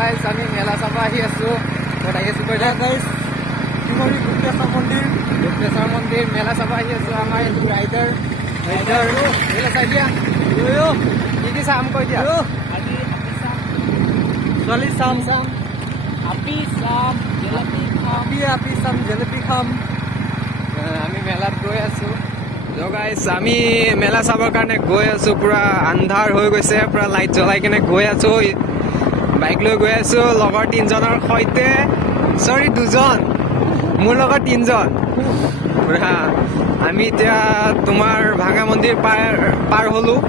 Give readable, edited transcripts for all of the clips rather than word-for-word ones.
Guys আমি মেলা চাব আহি আছোঁ। ক'ত আহি আছোঁ কৈলে গাইজ? শিঙৰি গুপ্তেশ্বৰ মন্দিৰ মেলা চাব আহি আছোঁ। আমাৰ এইটো ৰাইডাৰ চাই দিয়া কি চাম কৈ দিয়া। ছোৱালী চাম আপি চাম জেলেপি খাম। আমি মেলাত গৈ আছোঁ। গাইজ আমি মেলা চাবৰ কাৰণে গৈ আছোঁ। পূৰা আন্ধাৰ হৈ গৈছে, পূৰা লাইট জ্বলাই কিনে গৈ আছোঁ। বাইক লৈ গৈ আছোঁ লগৰ 3জনৰ সৈতে, চৰি 2জন, মোৰ লগত 3জন। পূৰা আমি এতিয়া তোমাৰ ভাঙা মন্দিৰ পাৰ হ'লোঁ।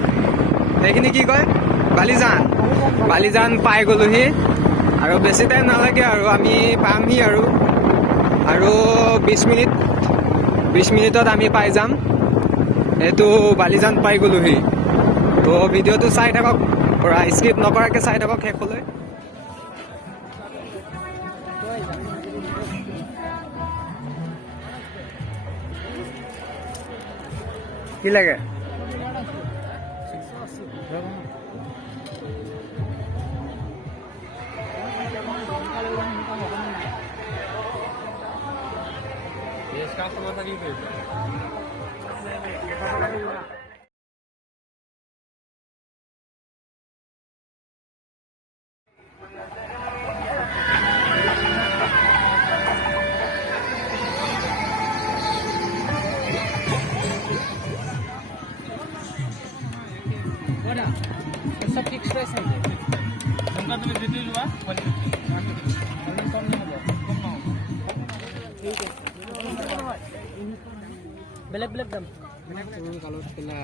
সেইখিনি কি কয় বালিজান পাই গ'লোহি। আৰু বেছি টাইম নালাগে আৰু আমি পামহি আৰু 20 মিনিটত আমি পাই যাম। এইটো বালিজান পাই গ'লোহি। তো ভিডিঅ'টো চাই থাকক, পূৰা স্কিপ নকৰাকৈ চাই থাকক শেষলৈ। কি লাগে? सब फिक्स प्राइस है उनका तुम्हें दे दूंगा कम नहीं होगा ठीक है ब्लैक दाम कलर पिला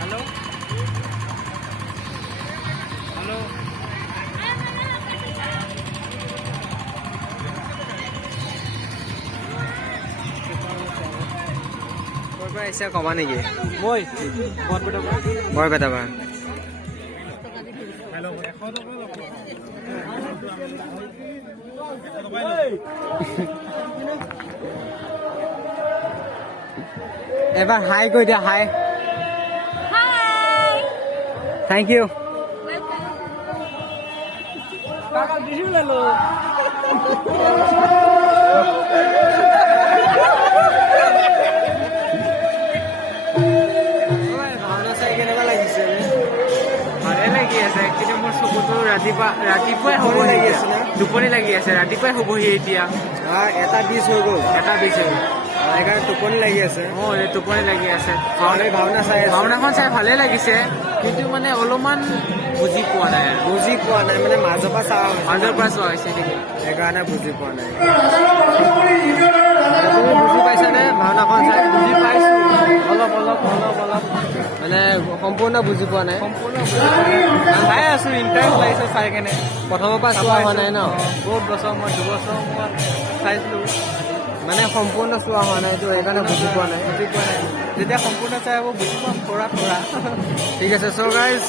हेलो ऐसे कमा नेকি মই বৰপেটা পৰা এবাৰ হাই কৈ দিয়া। Hi thank you. মোৰ চকুটো ৰাতিপুৱাই হ'ব লাগি আছে, টোপনি লাগি আছে। ৰাতিপুৱাই হ'বহি এতিয়া 1:20 হৈ গ'ল। সেইকাৰণে টোপনি লাগি আছে। টোপনি লাগি আছে। ভাওনাখন চাই ভালেই লাগিছে, কিন্তু মানে অলপমান বুজি পোৱা নাই মানে মাজৰ পৰা চোৱা হৈছে নেকি, সেইকাৰণে বুজি পোৱা নাই। তুমি বুজি পাইছানে ভাওনাখন চাই? বুজি পাইছোঁ অলপ মানে সম্পূৰ্ণ বুজি পোৱা নাই। চাই আছোঁ, ইণ্টাৰেষ্ট লাগিছে চাই কেনে। প্ৰথমৰ পৰা চোৱা হোৱা নাই ন? বহুত বছৰ মই 2 বছৰ মই চাইছিলোঁ, মানে সম্পূৰ্ণ চোৱা হোৱা নাই, সেইকাৰণে বুজি পোৱা নাই। যেতিয়া সম্পূৰ্ণ চাই হ'ব বুজি পাম থোৰা। ঠিক আছে। চ' গাইজ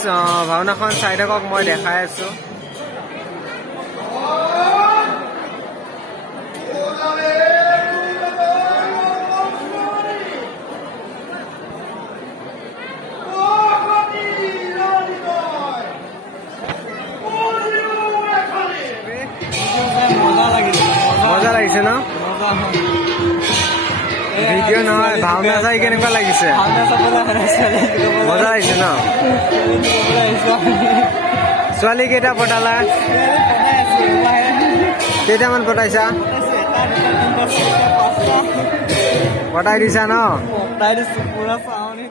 ভাওনাখন চাই থাকক, মই দেখাই আছোঁ। মজা লাগিছে ন? ভিডিঅ' নহয়, ভাওনা চাই কেনেকুৱা লাগিছে? মজা লাগিছে ন? ছোৱালী কেইটা পটালা? কেইটামান পটাইছা? পটাই দিছা ন? পুৰা চাউনি